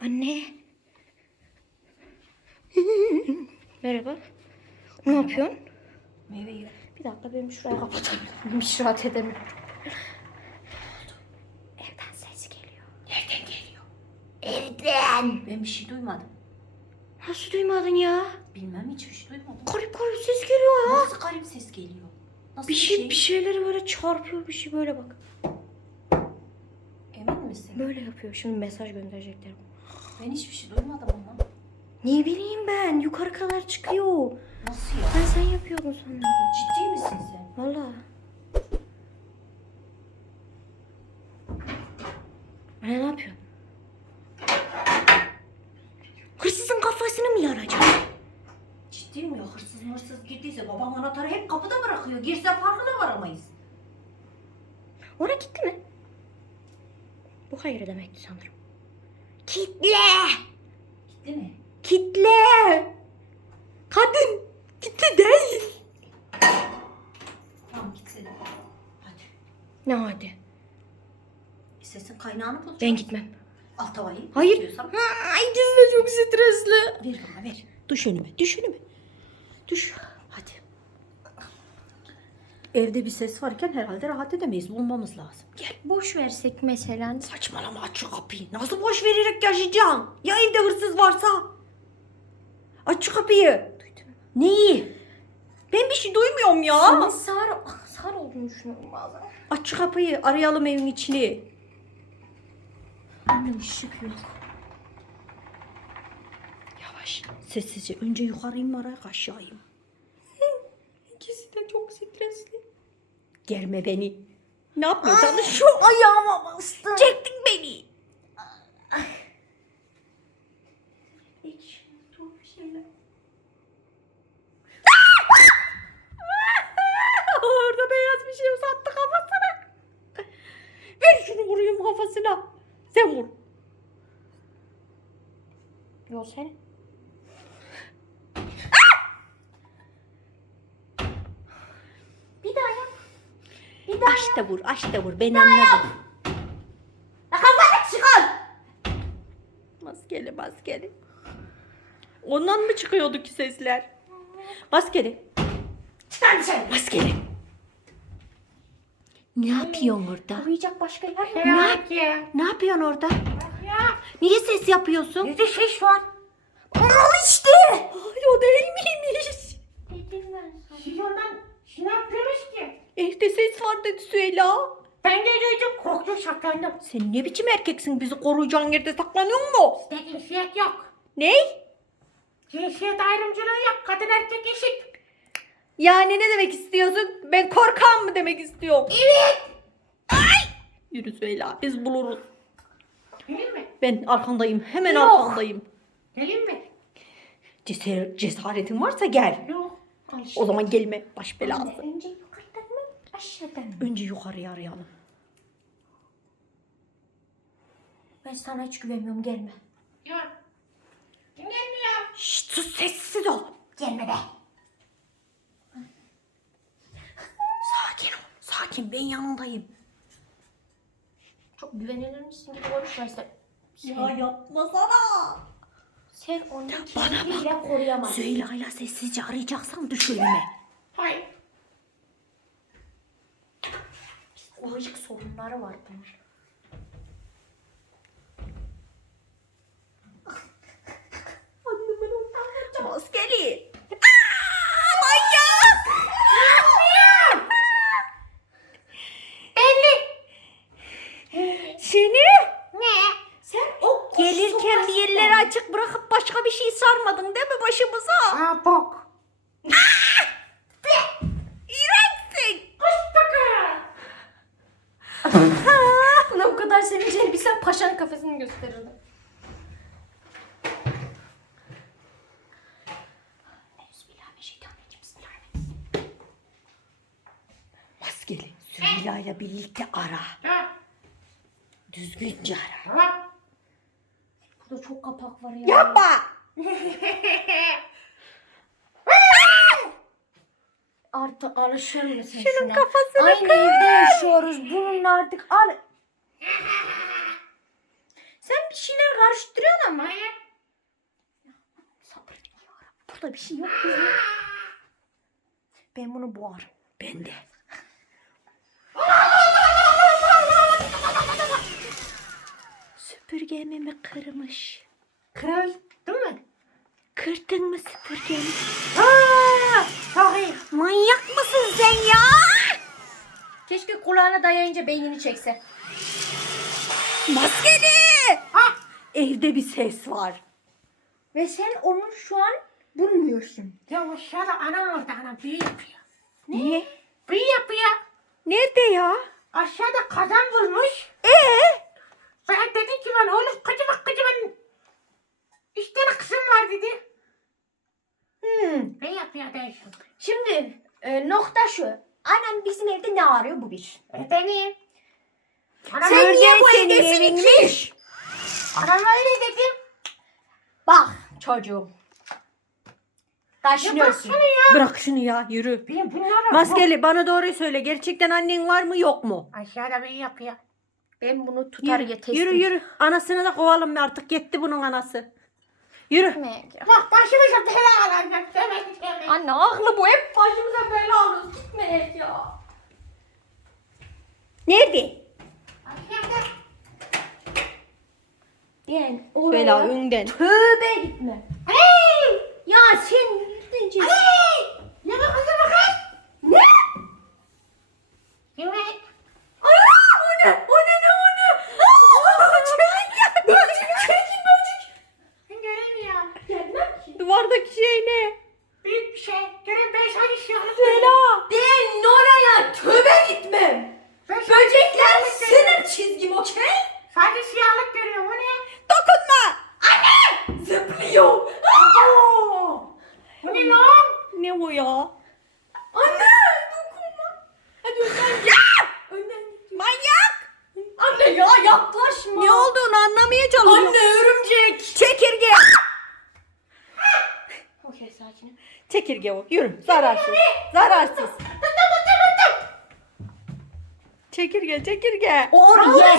Anne. Merhaba. Ne yapıyorsun? Meyve yiyor. Bir dakika benim şuraya kapatayım. Hiç rahat edemiyorum. Evden ses geliyor. Nereden geliyor? Evden. Ben bir şey duymadım. Nasıl duymadın ya? Bilmem hiçbir şey duymadım. Garip garip ses geliyor ya. Nasıl garip ses geliyor? Nasıl Bir şey, bir şeyleri böyle çarpıyor bir şey böyle bak. Emin misin? Böyle yapıyor. Şimdi mesaj gönderecekler. Ben hiçbir şey duymadım ama. Ne bileyim ben. Yukarı kadar çıkıyor. Nasıl ya? Ben sen yapıyordun sandım. Ciddi misin sen? Valla. Ne yapıyorsun? Hırsızın kafasını mı yaracak? Ciddi mi ya? Hırsız hırsız girdiyse babam anahtarı hep kapıda bırakıyor. Girse farkına varamayız. Oraya gitti mi? Bu hayır demekti sanırım. Kitle! Gitti mi? Kitle! Kadın! Kitle değil. Tamam gitsin. Hadi. Ne hadi? Sesin kaynağını bulacağız. Ben gitmem. Al tavayı. Hayır. İstiyorsan. Ay de çok stresli. Ver bana ver. Düş önüme, düş önüme. Düş. Evde bir ses varken herhalde rahat edemeyiz. Bulmamız lazım. Gel. Boş versek mesela. Saçmalama aç şu kapıyı. Nasıl boş vererek yaşayacaksın? Ya evde hırsız varsa? Aç şu kapıyı. Duydun mu? Neyi? Ben bir şey duymuyorum ya. Senin sağır, sağır olduğunu düşünüyorum bazen. Aç şu kapıyı. Arayalım evin içini. Annem ışık yok. Yavaş. Sessizce. Önce yukarıyım mı arayak aşağıyım. İkisi de çok stresli. Germe beni. Ne yapmaya çalışıyorsun? Ayağıma bastın. Çektin beni. Hiç şeyler. Orada beyaz bir şey uzattı kafasına. Ver şunu vurayım kafasına. Sen vur. Yok sen. Bir daha yap. Bir daha Aç da vur, aç da vur. Ben anladım. Kafanı çıkar. Maskeli, maskeli. Ondan mı çıkıyordu ki sesler? Maskeli. Çıkar dışarı. Maskeli. Ne yapıyorsun orada? Uyuyacak başka yer yok. Ne, yap ne yapıyorsun orada? Niye ses yapıyorsun? Nerede ses var? Al işte. Ay o değil miymiş? Dedim ben sana. Siz ondan ne yapıyorsunuz Evde ses var dedi Süheyla. Ben de duydum korktum saklandım. Sen ne biçim erkeksin bizi koruyacağın yerde saklanıyor mu? Bizde cinsiyet yok. Ney? Cinsiyet ayrımcılığı yok. Kadın erkek eşit. Yani ne demek istiyorsun? Ben korkan mı demek istiyorum? Evet. Ay! Yürü Süheyla biz buluruz. Gelin mi? Ben arkandayım. Hemen Yok. arkandayım. Gelin mi? Cesaret, cesaretin varsa gel. Yok. Al işte. O zaman gelme baş belası. Önce aşağıdan mı? Önce yukarıya arayalım. Ben sana hiç güvenmiyorum gelme. Ya. Kim gelmiyor? Şşt sus sessiz ol. Gelme be. Sakin ol. Sakin ben yanındayım. Çok güvenilir misin gibi konuşma. Ya yapmasana. Sen onu Bana bile koruyamazsın. Süheyla'yla sessizce arayacaksan düş önüme. Hayır. Psikolojik sorunları var bunun. Maskeli. Manyak. Belli. Seni Ne? Sen o gelirken bir yerleri açık bırakıp başka bir şey sarmadın değil mi başımıza? Aa bok. Buna bu kadar sevineceğini bilsem paşanın kafesini gösterirdim. Maskeli. Süheyla'yla birlikte ara. Düzgünce ara. Burada çok kapak var ya. Yapma. Artık alışır mısın Şunun şuna? kafasını Aynı evde yaşıyoruz. Bunun artık al. Sen bir şeyler karıştırıyorsun ama. Hayır. Sabır ya. Burada bir şey yok bizim. Ben bunu boğarım. Ben de. Süpürgemi mi kırmış? Kral değil mi? Kırdın mı süpürgemi? Aa, çok iyi. Manyak mısın sen ya? Keşke kulağına dayayınca beynini çekse. Maskeli! Ha, Evde bir ses var. Ve sen onu şu an bulmuyorsun. ya aşağıda anam orada anam büyü yapıyor. Niye? Büyü yapıyor. Nerede ya? Aşağıda kazan bulmuş. Ee? Ben dedi ki ben oğlum kocaman kocaman üç tane kızım var dedi. Hmm. Ne yapıyor değişim? Şimdi e, nokta şu. Annem bizim evde ne arıyor bu bir. Benim. Anam, Sen niye bu evdesin ki? anam öyle dedi. Bak çocuğum. Taşınıyorsun. Bırak şunu ya yürü. Benim bunlara Maskeli bana doğruyu söyle. Gerçekten annen var mı yok mu? Aşağıda büyü yapıyor. Ben bunu tutar Yürü, ya teslim. yürü yürü. Anasını da kovalım artık. Yetti bunun anası. Yürü. Gitmeyeceğim. Bak başımıza bela alacak demek demek. Anne aklı bu hep başımıza bela alır. Gitmeyek ya. Nerede? Aşağıda. Oraya önden. tövbe gitme. Hey! Ya sen nereden Hey! Ya bak kızım bakın. Ne? Evet. Ana o ne? O ne ne o ne? Böcek. Böcek. Çekil böcek. Ben göremiyorum. Gelmem ki. Duvardaki şey ne? Büyük bir şey. Görün ben sadece siyahlık Söyle. Ben oraya tövbe gitmem. Ben sadece Böcekler siyahlık görüyorum. sınır çizgim okey? Sadece siyahlık görüyorum. O ne? Dokunma. Zıplıyor. Bu ne lan? Ne o ya? Anne dokunma. Hadi önden git. Önden git. Manyak. Anne ya yaklaşma. Ne olduğunu anlamaya çalışıyorum. Anne örümcek. Çekirge. Sakin. Çekirge o. Yürü. Zararsız. Zararsız. Çekirge, çekirge. Oraya.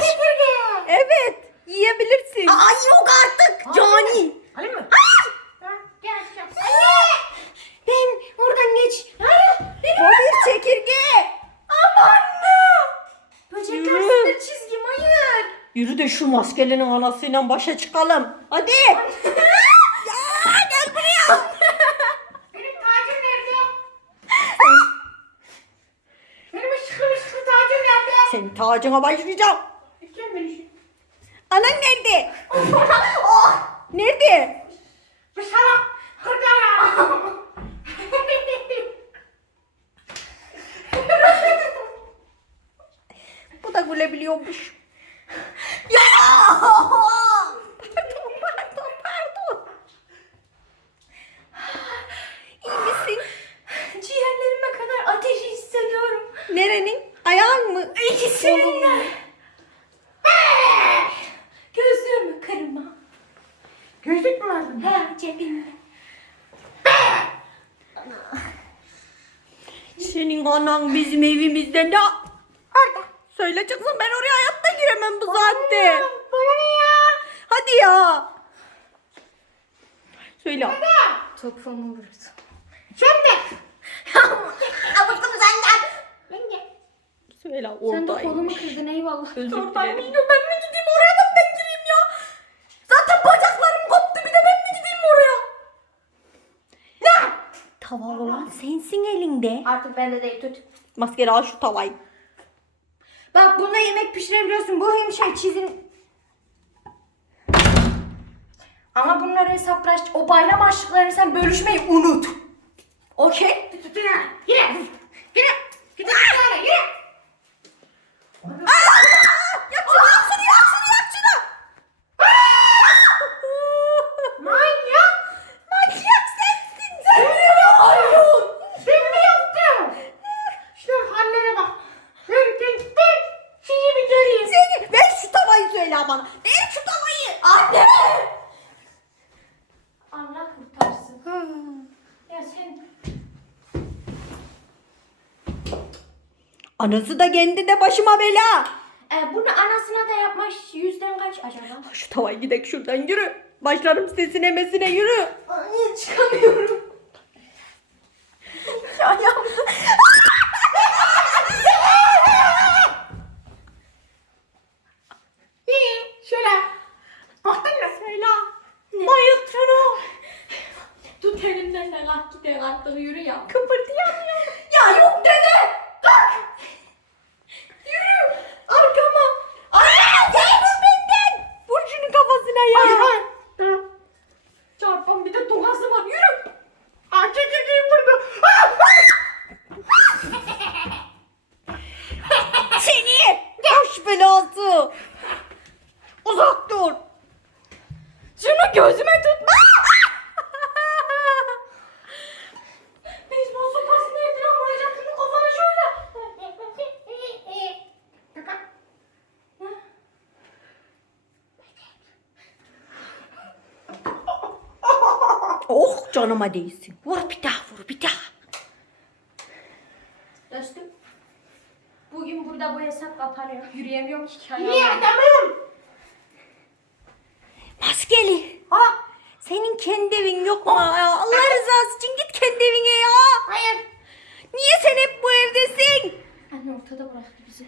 Evet. Yiyebilirsin. Ay yok artık Cani. Alayım mı? Ha, Gel aşağı. Ben oradan geç. Hayır. O bir çekirge. Aman ne? Böcekler Yürü. sınır çizgim hayır. Yürü de şu maskelinin anasıyla başa çıkalım. Hadi. ya gel buraya. Benim tacım nerede? Benim ışıklı ışıklı tacım nerede? Senin tacına başlayacağım. Gel beni. Anan nerede? oh. Nerede? Bu salak hırgara. Bu da gülebiliyormuş. Ya. Senin anan bizim evimizde ne? Orada. Söyle çıksın ben oraya hayatta giremem bu saatte. Bana ne ya? Hadi ya. Söyle. Topuğumu vurdu. Sen de. Abıktım senden. Ben de. Söyle Sen de kolumu kırdın eyvallah. Özür Oradaymış. dilerim. Ya Ben mi gideyim oraya da ben gireyim ya. Zaten bacaklarım koptu bir de ben mi gideyim oraya? Ne? Tava olan sensin elinde. Artık bende değil tut. Maskeli al şu tavayı. Bak bunda yemek pişirebiliyorsun. Bu hem şey çizim. Ama bunları hesaplaş. O bayram harçlıklarını sen bölüşmeyi unut. Okey? Tutun ha. Yine. Yine. Gidin bir tane. Yine. Yak şunu yak şunu yak şunu yak şunu. Manyak. Manyak sensin sen. Ben mi yaptım? Şu hallere bak. Ben, ben, ben sizi bir göreyim. Seni ver tavayı söyle bana. Ver şu tavayı. Anne. Allah kurtarsın. Ya sen Anası da kendi de başıma bela. E, bunu anasına da yapmış. Yüzden kaç acaba? Şu tavaya gidek şuradan yürü. Başlarım sesine mesine yürü. Ay, canıma değsin. Vur bir daha vur bir daha. Dostum. Bugün burada bu hesap kapanıyor. Yürüyemiyorum ki. Niye adamım? Maskeli. Ha? Senin kendi evin yok mu? Ya? Allah rızası için git kendi evine ya. Hayır. Niye sen hep bu evdesin? Anne ortada bıraktı bizi.